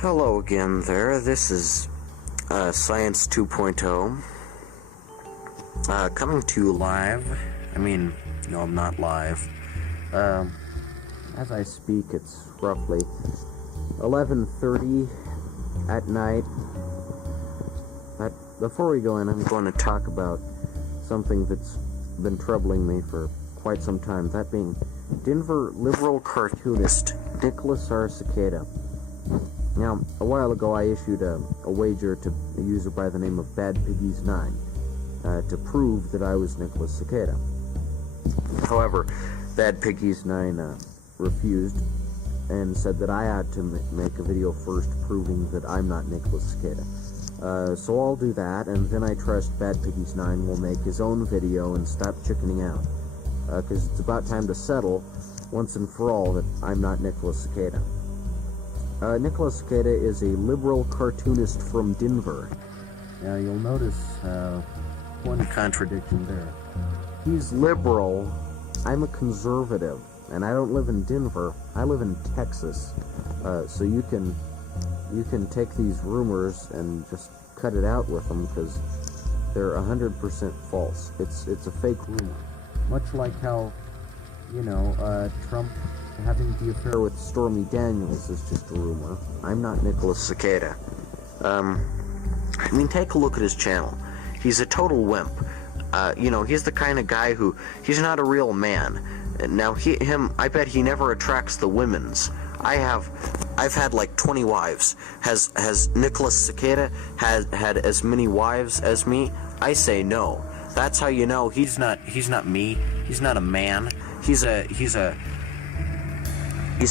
Hello again there, this is Science 2.0, coming to you live. No, I'm not live. As I speak, it's roughly 11:30 at night. But before we go in, I'm going to talk about something that's been troubling me for quite some time, that being Denver liberal cartoonist Nicolas Sequeira. Now, a while ago I issued a wager to a user by the name of BadPiggies9 to prove that I was Nicolas Sequeira. However, BadPiggies9 refused and said that I had to make a video first proving that I'm not Nicolas Sequeira. So I'll do that, and then I trust BadPiggies9 will make his own video and stop chickening out. Because it's about time to settle, once and for all, that I'm not Nicolas Sequeira. Nicolas Sequeira is a liberal cartoonist from Denver. Now, you'll notice one contradiction there. He's liberal, I'm a conservative, and I don't live in Denver, I live in Texas. So you can take these rumors and just cut it out with them, because they're 100% false. It's a fake rumor. Much like how, Trump having the affair with Stormy Daniels is just a rumor. I'm not Nicolas Sequeira. Take a look at his channel. He's a total wimp. He's the kind of guy who, he's not a real man. Now, I bet he never attracts the women's. I've had like 20 wives. Has Nicolas Sequeira had as many wives as me? I say no. That's how you know he's not me. He's not a man. He's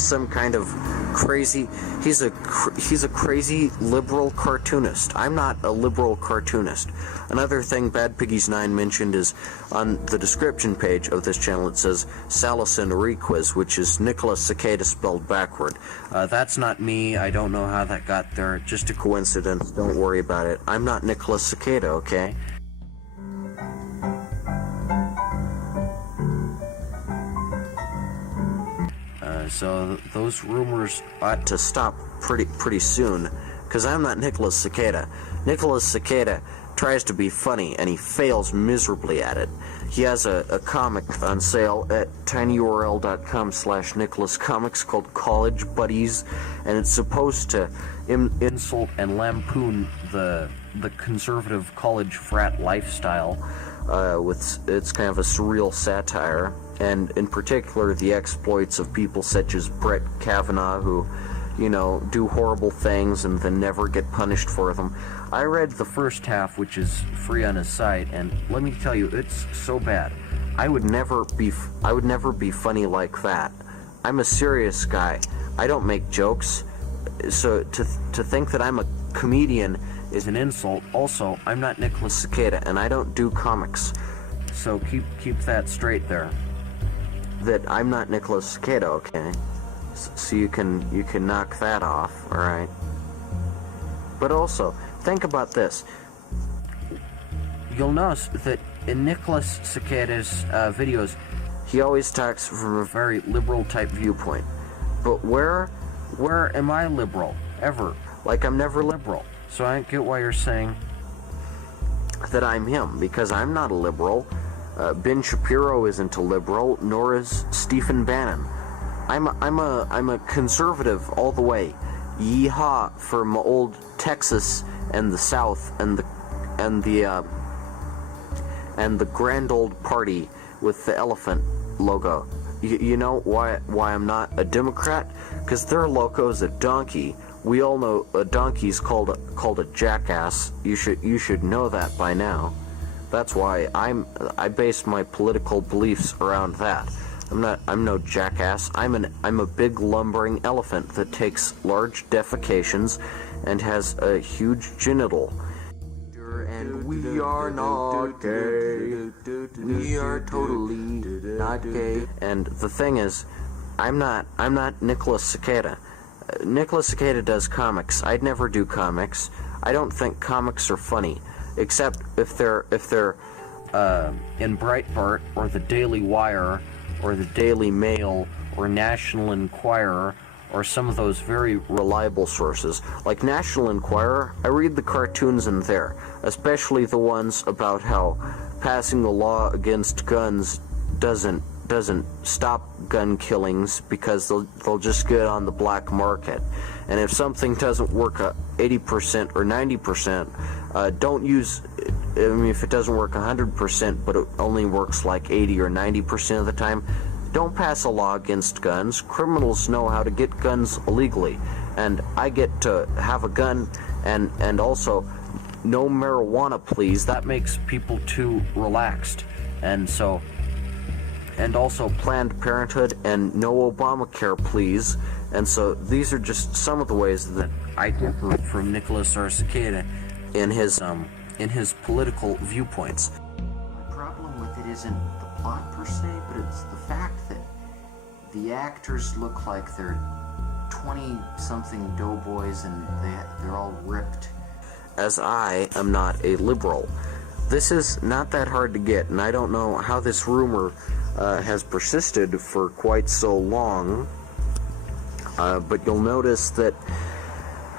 some kind of crazy, he's a crazy liberal cartoonist. I'm not a liberal cartoonist. Another thing BadPiggies9 mentioned is on the description page of this channel, it says Salison Requiz, which is Nicolas Sequeira spelled backward. That's not me. I don't know how that got there. Just a coincidence. Don't worry about it. I'm not Nicolas Sequeira, okay? So those rumors ought to stop pretty soon, because I'm not Nicolas Sequeira. Nicolas Sequeira tries to be funny, and he fails miserably at it. He has a comic on sale at tinyurl.com/NicholasComics called College Buddies, and it's supposed to insult and lampoon the conservative college frat lifestyle. It's kind of a surreal satire, and in particular the exploits of people such as Brett Kavanaugh, who, do horrible things and then never get punished for them. I read the first half, which is free on his site, and let me tell you, it's so bad. I would never be funny like that. I'm a serious guy. I don't make jokes. So to think that I'm a comedian is an insult. Also, I'm not Nicolas Sequeira, and I don't do comics. So keep that straight there. That I'm not Nicolas Sequeira, okay? So you can knock that off, alright? But also, think about this. You'll notice that in Nicolas Sequeira's videos, he always talks from a very liberal type viewpoint. But where am I liberal? Ever? Like, I'm never liberal. So I don't get why you're saying that I'm him, because I'm not a liberal. Ben Shapiro isn't a liberal, nor is Stephen Bannon. I'm a conservative all the way. Yeehaw for my old Texas and the South and the grand old party with the elephant logo. You know why I'm not a Democrat? Because their logo's a donkey. We all know a donkey's called a jackass. You should know that by now. That's why I base my political beliefs around that. I'm no jackass. I'm a big lumbering elephant that takes large defecations and has a huge genital. And we are not gay. We are totally not gay. And the thing is, I'm not Nicolas Sequeira. Nicolas Sequeira does comics. I'd never do comics. I don't think comics are funny, except if they're in Breitbart or the Daily Wire or the Daily Mail or National Enquirer or some of those very reliable sources, like National Enquirer. I read the cartoons in there, especially the ones about how passing the law against guns doesn't stop gun killings because they'll just get on the black market. And if something doesn't work 80% or 90%, don't use, I mean, if it doesn't work 100%, but it only works like 80 or 90% of the time, don't pass a law against guns. Criminals know how to get guns illegally, and I get to have a gun, and also no marijuana, please. That makes people too relaxed. And also Planned Parenthood and no Obamacare, please. And so these are just some of the ways that I differ from Nicolas Sequeira in his political viewpoints. My problem with it isn't the plot per se, but it's the fact that the actors look like they're 20-something doughboys and they're all ripped. As I am not a liberal. This is not that hard to get, and I don't know how this rumor has persisted for quite so long, but you'll notice that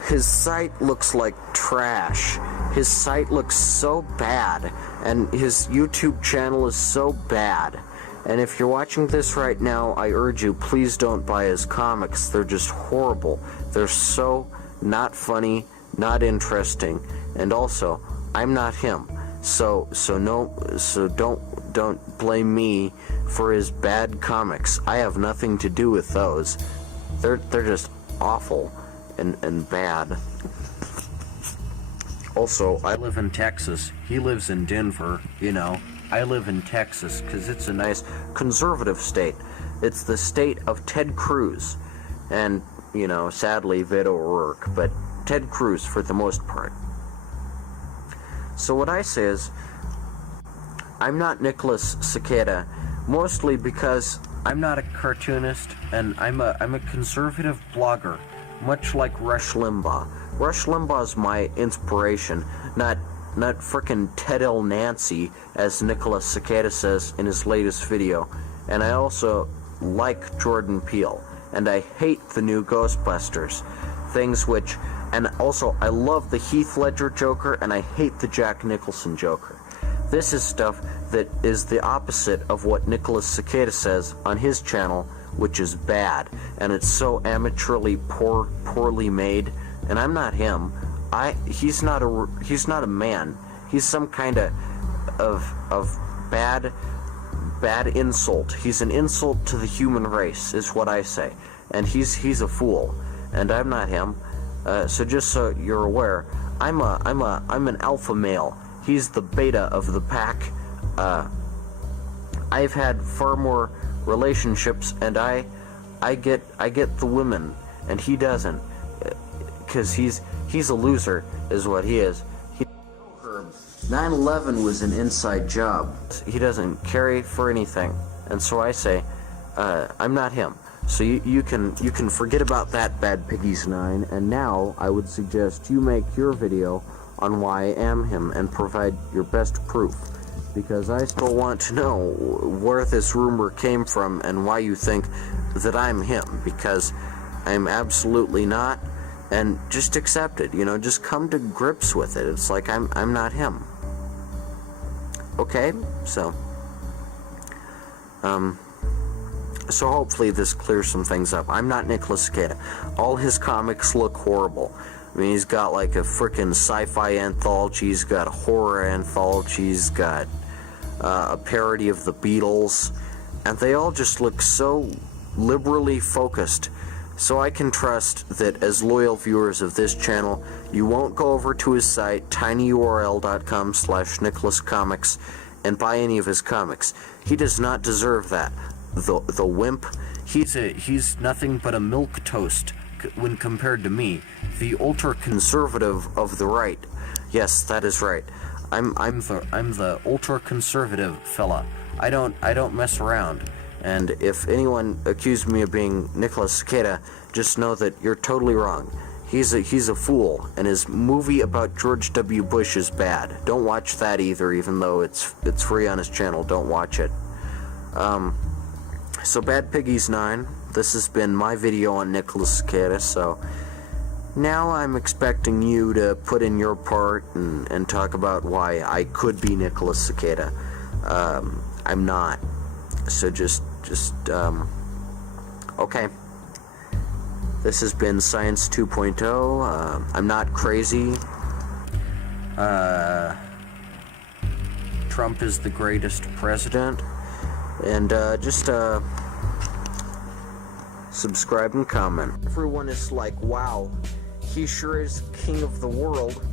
his site looks like trash. His site looks so bad, and his YouTube channel is so bad. And if you're watching this right now, I urge you, please don't buy his comics. They're just horrible. They're so not funny, not interesting, and also, I'm not him. So don't blame me for his bad comics. I have nothing to do with those. They're just awful and bad. Also, I live in Texas. He lives in Denver, you know. I live in Texas because it's a nice conservative state. It's the state of Ted Cruz. And, you know, sadly, Beto O'Rourke, but Ted Cruz for the most part. So what I say is, I'm not Nicolas Sequeira, mostly because I'm not a cartoonist, and I'm a conservative blogger, much like Rush Limbaugh. Rush Limbaugh is my inspiration, not frickin' Ted L. Nancy, as Nicolas Sequeira says in his latest video. And I also like Jordan Peele, and I hate the new Ghostbusters. And also I love the Heath Ledger Joker, and I hate the Jack Nicholson Joker. This is stuff that is the opposite of what Nicolas Sequeira says on his channel, which is bad, and it's so amateurly poorly made. And I'm not him. He's not a man. He's some kind of bad insult. He's an insult to the human race, is what I say. And he's a fool, and I'm not him. So just so you're aware, I'm an alpha male. He's the beta of the pack. I've had far more relationships, and I get the women, and he doesn't, because he's a loser, is what he is. 9/11 was an inside job. He doesn't carry for anything, and so I say, I'm not him. So you can forget about that, Bad Piggies 9, and now I would suggest you make your video on why I am him and provide your best proof, because I still want to know where this rumor came from and why you think that I'm him, because I'm absolutely not, and just accept it, you know, just come to grips with it. It's like I'm not him. Okay? So hopefully this clears some things up. I'm not Nicolas Sequeira. All his comics look horrible. I mean, he's got like a frickin' sci-fi anthology, he's got a horror anthology, he's got a parody of the Beatles, and they all just look so liberally focused. So I can trust that as loyal viewers of this channel, you won't go over to his site, tinyurl.com/NicholasComics, and buy any of his comics. He does not deserve that. The wimp, he's nothing but a milquetoast when compared to me, the ultra-conservative of the right. Yes, that is right. I'm the ultra-conservative fella. I don't mess around. And if anyone accused me of being Nicolas Sequeira, just know that you're totally wrong. He's a fool, and his movie about George W. Bush is bad. Don't watch that either, even though it's free on his channel. Don't watch it. So Bad Piggies 9, this has been my video on Nicolas Sequeira, so now I'm expecting you to put in your part and talk about why I could be Nicolas Sequeira. I'm not. So just okay. This has been Science 2.0. I'm not crazy. Trump is the greatest president. And just subscribe and comment. Everyone is like, wow, he sure is king of the world.